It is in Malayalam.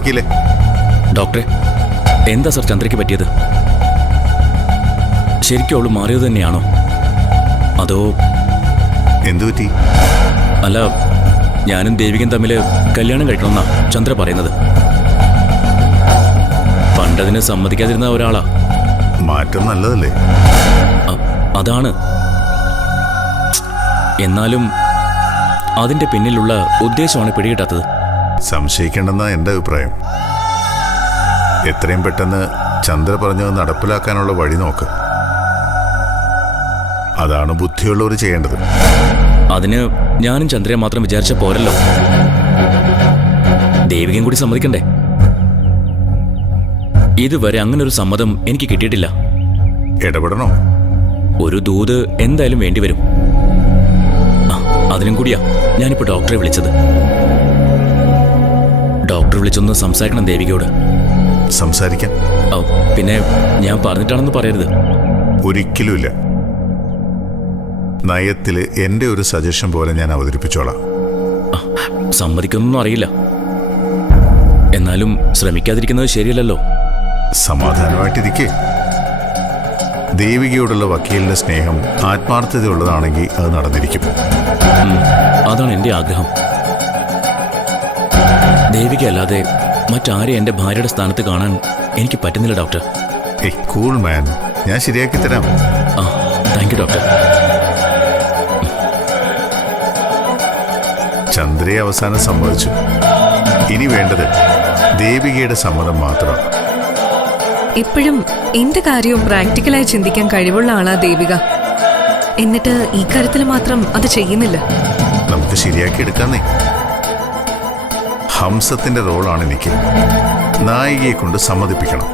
വക്കീലെ. ഡോക്ടറെ, എന്താ സർ ചന്ദ്രയ്ക്ക് പറ്റിയത്? ശരിക്കും അവള് മാറിയത് തന്നെയാണോ? അതോ എന്തു പറ്റി? അല്ല, ഞാനും ദേവികയും തമ്മിൽ കല്യാണം കഴിക്കണമെന്നാ ചന്ദ്ര പറയുന്നത്. പണ്ടതിന് സമ്മതിക്കാതിരുന്ന ഒരാളാ. മാറ്റം നല്ലതല്ലേ? അതാണ്. എന്നാലും അതിന്റെ പിന്നിലുള്ള ഉദ്ദേശമാണ് പിടികിട്ടാത്തത്. സംശയിക്കേണ്ടെന്നാ എൻ്റെ അഭിപ്രായം. എത്രയും പെട്ടെന്ന് ചന്ദ്ര പറഞ്ഞത് നടപ്പിലാക്കാനുള്ള വഴി നോക്ക്. അതാണ് ബുദ്ധിയുള്ളവർ ചെയ്യേണ്ടത്. അതിന് ഞാനും ചന്ദ്രയെ മാത്രം വിചാരിച്ച പോരല്ലോ, ദേവികയും കൂടി സമ്മതിക്കണ്ടേ? ഇതുവരെ അങ്ങനെ ഒരു സമ്മതം എനിക്ക് കിട്ടിയിട്ടില്ല. ഇടപെടണോ? ഒരു ദൂത് എന്തായാലും വേണ്ടിവരും. അതിനും കൂടിയാ ഞാനിപ്പോ ഡോക്ടറെ വിളിച്ചത്. ഡോക്ടർ വിളിച്ചൊന്ന് സംസാരിക്കണം ദേവികയോട്. സംസാരിക്കാം. പിന്നെ ഞാൻ പറഞ്ഞിട്ടാണെന്ന് പറയരുത്. ഒരിക്കലുമില്ല. നയത്തില് എൻ്റെ ഒരു സജഷൻ പോലെ ഞാൻ അവതരിപ്പിച്ചോളാം. സമ്മതിക്കുന്നൊന്നും അറിയില്ല, എന്നാലും ശ്രമിക്കാതിരിക്കുന്നത് ശരിയല്ലല്ലോ. സമാധാനമായിട്ടിരിക്കേ. ദേവികയോടുള്ള വക്കീലിന്റെ സ്നേഹം ആത്മാർത്ഥതയുള്ളതാണെങ്കിൽ അത് നടന്നിരിക്കും. അതാണ് എൻ്റെ ആഗ്രഹം. ദേവിക അല്ലാതെ മറ്റാരെയും എൻ്റെ ഭാര്യയുടെ സ്ഥാനത്ത് കാണാൻ എനിക്ക് പറ്റുന്നില്ല ഡോക്ടർ. കൂൾ മാൻ, ഞാൻ ശരിയാക്കി തരാം. Thank you doctor. ചന്ദ്രയെ അവസാനം സമ്മതിച്ചു. ഇനി വേണ്ടത് ദേവികയുടെ സമ്മതം മാത്രമാണ്. ഇപ്പോഴും എന്ത് കാര്യവും പ്രാക്ടിക്കലായി ചിന്തിക്കാൻ കഴിവുള്ള ആളാ ദേവിക. എന്നിട്ട് ഈ കാര്യത്തിൽ മാത്രം അത് ചെയ്യുന്നില്ല. നമുക്ക് ശരിയാക്കി എടുക്കാന്നേ. ഹംസത്തിന്റെ റോളാണ് എനിക്ക്. നായികയെ കൊണ്ട് സമ്മതിപ്പിക്കണം.